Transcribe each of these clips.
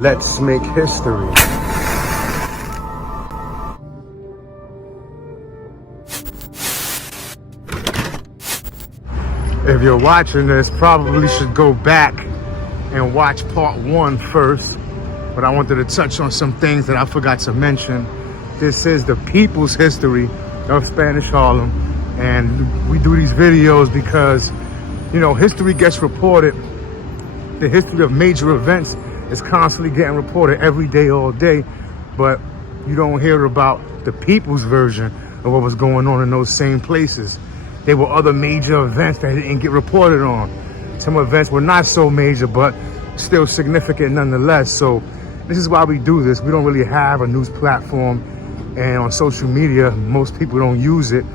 Let's make history. If you're watching this, probably should go back and watch part 1 first. But I wanted to touch on some things that I forgot to mention. This is the people's history of Spanish Harlem. And we do these videos because, you know, history gets reported. The history of major events is constantly getting reported every day, all day, but you don't hear about the people's version of what was going on in those same places. There were other major events that didn't get reported on. Some events were not so major, but still significant nonetheless. So this is why we do this. We don't really have a news platform, and on social media, most people don't use it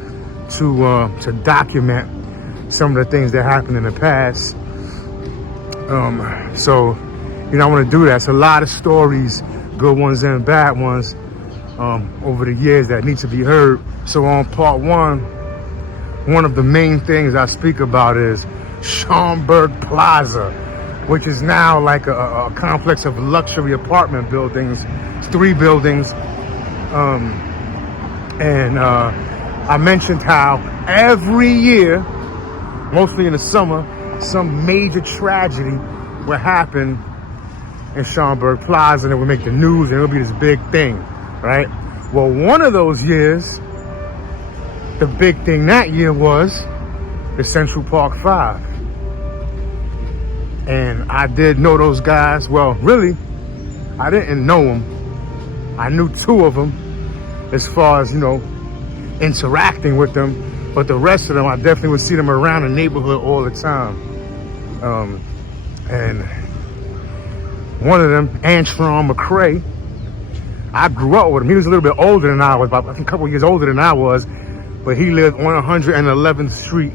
to document some of the things that happened in the past. So, you know, I want to do that. It's a lot of stories, good ones and bad ones, over the years that need to be heard. So on part 1, one of the main things I speak about is Schomburg Plaza, which is now like a complex of luxury apartment buildings. It's 3 buildings. I mentioned how every year, mostly in the summer, some major tragedy would happen in Schomburg Plaza, and it would make the news, and it would be this big thing, right? Well, one of those years, the big thing that year was the Central Park 5. And I did know those guys. Well, really, I didn't know them. I knew 2 of them as far as, you know, interacting with them. But the rest of them, I definitely would see them around the neighborhood all the time. And one of them, Antron McCray, I grew up with him. He was a little bit older than I was, about I think a couple years older than I was, but he lived on 111th Street,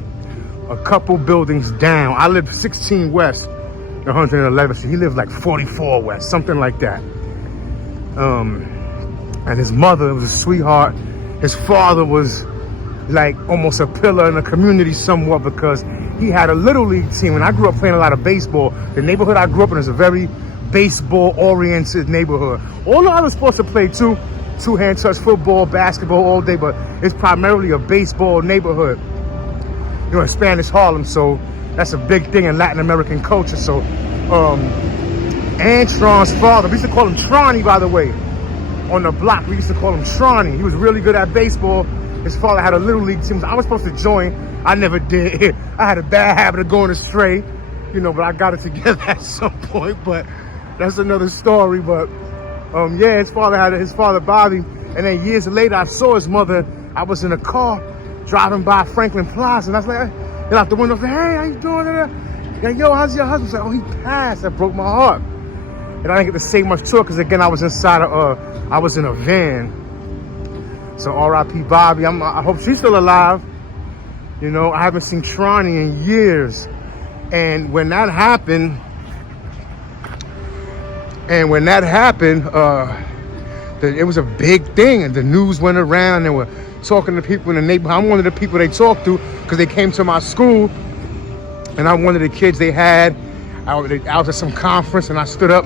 a couple buildings down. I lived 16 West, 111th Street. He lived like 44 West, something like that. And his mother was a sweetheart. His father was like almost a pillar in the community somewhat, because he had a little league team. And I grew up playing a lot of baseball. The neighborhood I grew up in is a very baseball-oriented neighborhood. All the other sports are played too. Two-hand touch, football, basketball all day, but it's primarily a baseball neighborhood. You're in Spanish Harlem, so that's a big thing in Latin American culture. So Antron's father, we used to call him Tronny, by the way. On the block, we used to call him Tronny. He was really good at baseball. His father had a little league team. I was supposed to join. I never did. I had a bad habit of going astray, you know, but I got it together at some point. But that's another story. But yeah, his father Bobby. And then years later, I saw his mother. I was in a car driving by Franklin Plaza, and I was like, out the window, I said, hey, how you doing? Like, yo, how's your husband? I said, oh, he passed. That broke my heart. And I didn't get to say much to it because, again, I was inside I was in a van. So R.I.P. Bobby. I hope she's still alive. You know, I haven't seen Tronny in years. And when that happened, it was a big thing, and the news went around, and were talking to people in the neighborhood. I'm one of the people they talked to because they came to my school, and I'm one of the kids they had. I was at some conference, and I stood up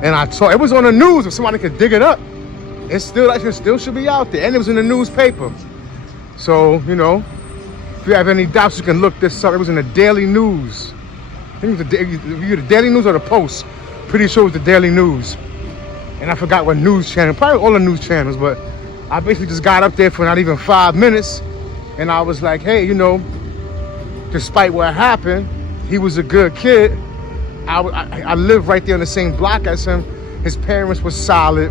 and I talked. It was on the news, if somebody could dig it up. It still should be out there, and it was in the newspaper. So, you know, if you have any doubts, you can look this up. It was in the Daily News. I think it was the Daily News or the Post. Pretty sure it was the Daily News. And I forgot what news channel, probably all the news channels, but I basically just got up there for not even 5 minutes, and I was like, hey, you know, despite what happened, he was a good kid. I lived right there on the same block as him. His parents were solid,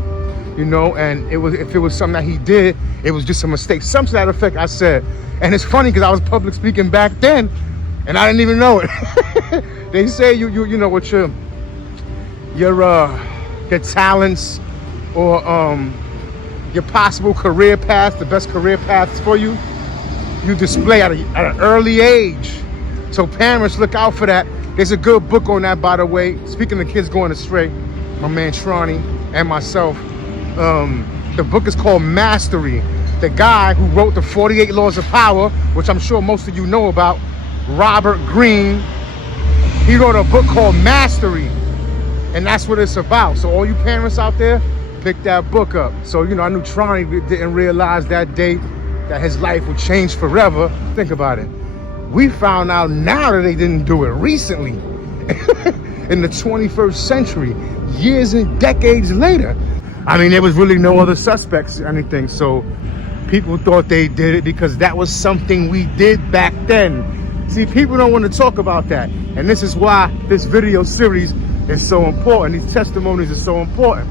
you know, and if it was something that he did, it was just a mistake. Something to that effect, I said. And it's funny because I was public speaking back then, and I didn't even know it. They say you know what your talents or your possible career path, the best career paths for you, you display at an early age. So parents, look out for that. There's a good book on that, by the way. Speaking of kids going astray, my man Tronny and myself. The book is called Mastery. The guy who wrote the 48 Laws of Power, which I'm sure most of you know about, Robert Greene, he wrote a book called Mastery. And that's what it's about. So all you parents out there, pick that book up. So, you know, I knew Tronny didn't realize that day that his life would change forever. Think about it. We found out now that they didn't do it recently. In the 21st century, years and decades later. I mean, there was really no other suspects or anything. So people thought they did it because that was something we did back then. See, people don't want to talk about that. And this is why this video series is so important. These testimonies are so important.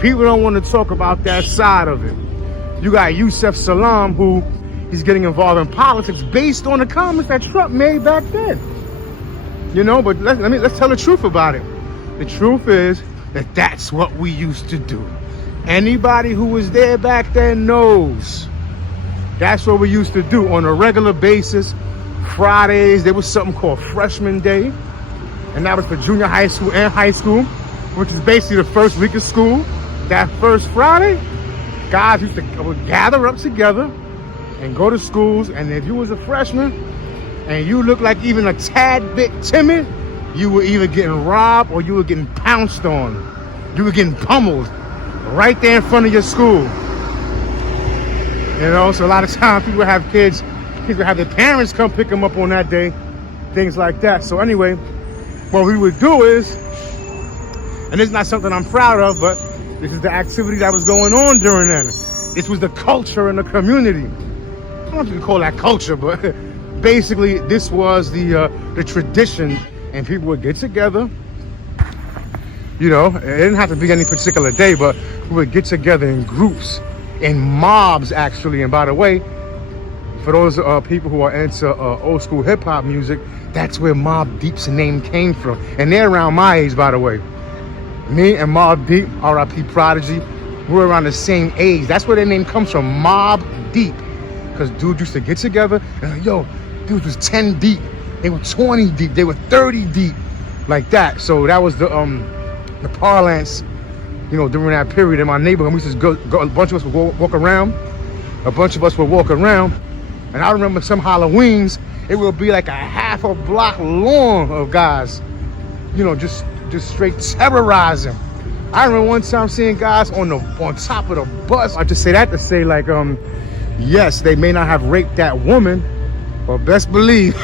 People don't want to talk about that side of it. You got Yusef Salaam, who he's getting involved in politics based on the comments that Trump made back then. You know, but let's tell the truth about it. The truth is that that's what we used to do. Anybody who was there back then knows. That's what we used to do on a regular basis. Fridays, there was something called Freshman Day. And that was for junior high school and high school, which is basically the first week of school. That first Friday, guys would gather up together and go to schools. And if you was a freshman and you looked like even a tad bit timid, you were either getting robbed or you were getting pounced on. You were getting pummeled right there in front of your school. You know, so a lot of times people have kids would have their parents come pick them up on that day, things like that. So anyway, what we would do is, and this is not something I'm proud of, but this is the activity that was going on during then. This was the culture in the community. I don't know if you can call that culture, but basically this was the tradition, and people would get together. You know, it didn't have to be any particular day, but we would get together in groups, in mobs actually. And by the way, for those people who are into old school hip hop music, that's where Mobb Deep's name came from. And they're around my age, by the way. Me and Mobb Deep, R.I.P. Prodigy, we're around the same age. That's where their name comes from, Mobb Deep. Because dudes used to get together and like, yo, dudes was 10 deep. They were 20 deep. They were 30 deep. Like that. So that was the parlance, you know, during that period in my neighborhood. We used to go a bunch of us would walk around. And I remember some Halloweens, it would be like a half a block long of guys, you know, just straight terrorizing. I remember one time seeing guys on top of the bus. I just say that to say, like, yes, they may not have raped that woman, but best believe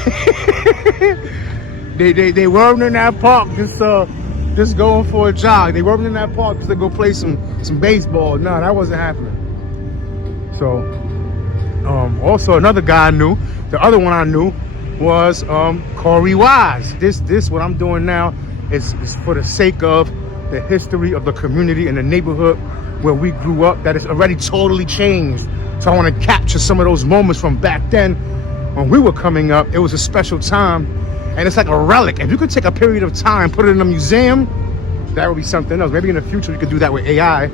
they weren't in that park just going for a jog. They weren't in that park just to go play some baseball. No, that wasn't happening. So also another guy I knew, the other one I knew was Corey Wise. This what I'm doing now is for the sake of the history of the community and the neighborhood where we grew up that is already totally changed. So I want to capture some of those moments from back then when we were coming up. It was a special time, and it's like a relic. If you could take a period of time and put it in a museum, that would be something else. Maybe in the future you could do that with AI,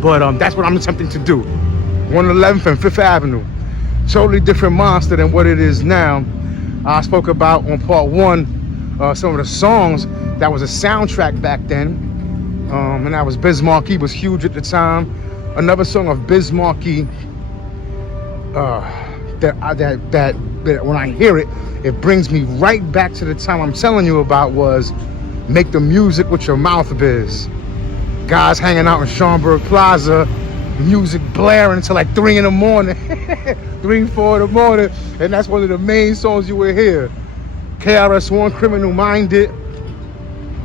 but that's what I'm attempting to do. 111th and 5th Avenue. Totally different monster than what it is now. I spoke about on part one some of the songs that was a soundtrack back then, and that was Biz Markie was huge at the time. Another song of Biz Markie that when I hear it, it brings me right back to the time I'm telling you about, was Make the Music with Your Mouth Biz. Guys hanging out in Schaumburg Plaza, music blaring until like 3 in the morning, 3, 4 in the morning, and that's one of the main songs you will hear. KRS-One, Criminal Minded,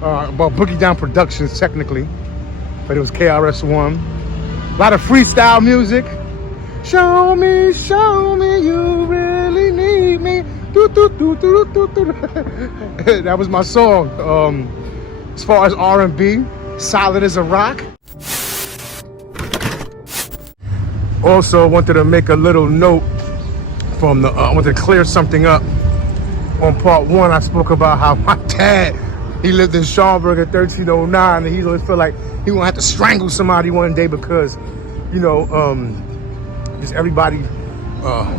about Boogie Down Productions technically, but it was KRS-One. A lot of freestyle music. Show me you really need me. That was my song. As far as R&B, Solid as a Rock. Also wanted to make a little note from the, I wanted to clear something up. On part one, I spoke about how my dad, he lived in Schaumburg in 1309, and he always felt like he gonna have to strangle somebody one day because, you know, just everybody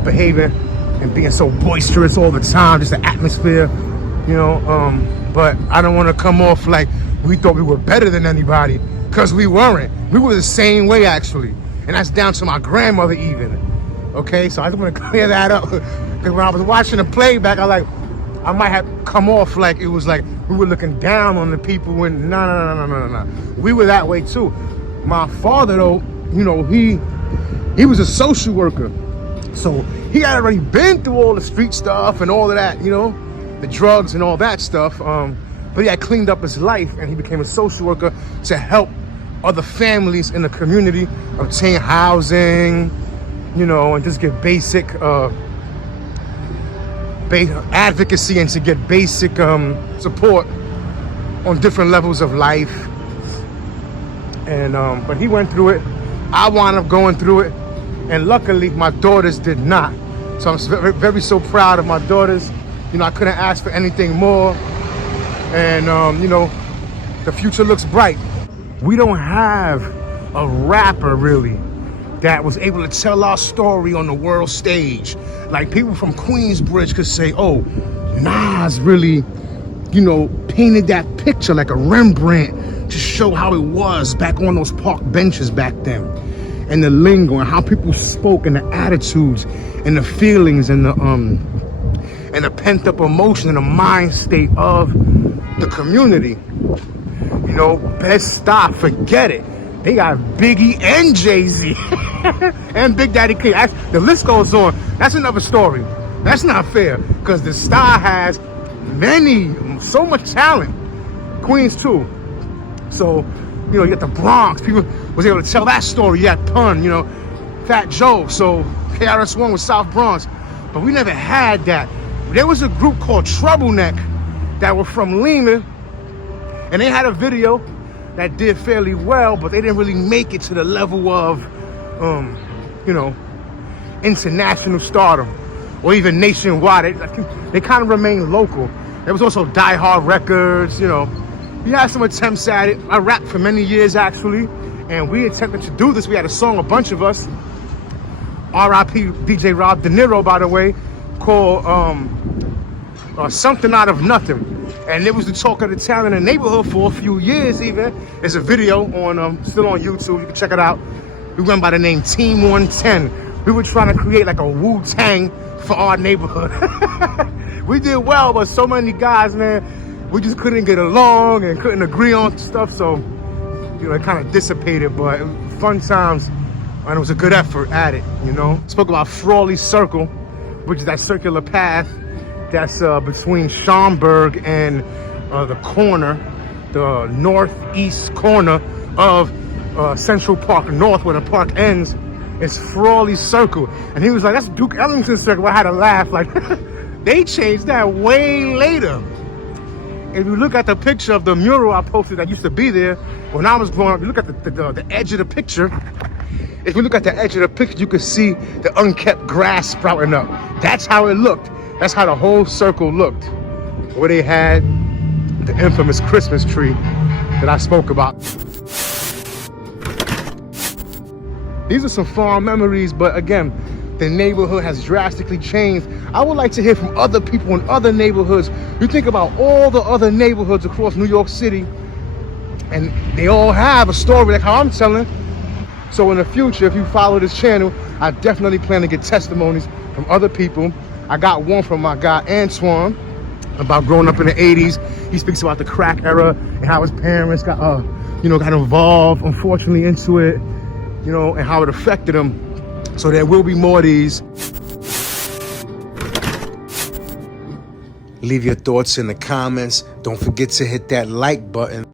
behaving and being so boisterous all the time, just the atmosphere, you know. But I don't want to come off like we thought we were better than anybody, because we weren't. We were the same way, actually. And that's down to my grandmother even. Okay, so I just want to clear that up. Because when I was watching the playback, I I might have come off like it was like we were looking down on the people. And no. We were that way too. My father, though, you know, he was a social worker, so he had already been through all the street stuff and all of that, you know, the drugs and all that stuff. But he had cleaned up his life, and he became a social worker to help other families in the community obtain housing, you know, and just get basic advocacy and to get basic support on different levels of life. And but he went through it. I wound up going through it, and luckily my daughters did not. So I'm very, very so proud of my daughters. You know, I couldn't ask for anything more. And you know, the future looks bright. We don't have a rapper really that was able to tell our story on the world stage. Like people from Queensbridge could say, oh, Nas really, you know, painted that picture like a Rembrandt to show how it was back on those park benches back then. And the lingo and how people spoke and the attitudes and the feelings and the pent up emotion and the mind state of the community. You know, Bed-Stuy, forget it. They got Biggie and Jay-Z and Big Daddy Kane. The list goes on. That's another story. That's not fair, because the star has so much talent. Queens too. So, you know, you got the Bronx. People was able to tell that story. You got Pun, you know, Fat Joe. So KRS-One was South Bronx. But we never had that. There was a group called Troubleneck that were from Lima, and they had a video that did fairly well, but they didn't really make it to the level of, you know, international stardom or even nationwide. They kind of remained local. There was also Die Hard Records, you know. We had some attempts at it. I rapped for many years, actually, and we attempted to do this. We had a song, a bunch of us, R.I.P. DJ Rob De Niro, by the way, called Something Out of Nothing. And it was the talk of the town in the neighborhood for a few years even. There's a video on still on YouTube. You can check it out. We went by the name Team 110. We were trying to create like a Wu-Tang for our neighborhood. We did well, but so many guys, man, we just couldn't get along and couldn't agree on stuff. So, you know, it kind of dissipated, but it was fun times. And it was a good effort at it, you know. Spoke about Frawley Circle, which is that circular path that's between Schaumburg and the corner, the northeast corner of Central Park North, where the park ends. It's Frawley Circle. And he was like, that's Duke Ellington Circle. I had to laugh. Like, they changed that way later. If you look at the picture of the mural I posted that used to be there when I was growing up, you look at the edge of the picture. If you look at the edge of the picture, you can see the unkept grass sprouting up. That's how it looked. That's how the whole circle looked, where they had the infamous Christmas tree that I spoke about. These are some fond memories, but again, the neighborhood has drastically changed. I would like to hear from other people in other neighborhoods. You think about all the other neighborhoods across New York City, and they all have a story like how I'm telling. So in the future, if you follow this channel, I definitely plan to get testimonies from other people. I got one from my guy Antoine about growing up in the 80s. He speaks about the crack era and how his parents got, you know, got involved, unfortunately, into it, you know, and how it affected him. So there will be more of these. Leave your thoughts in the comments. Don't forget to hit that like button.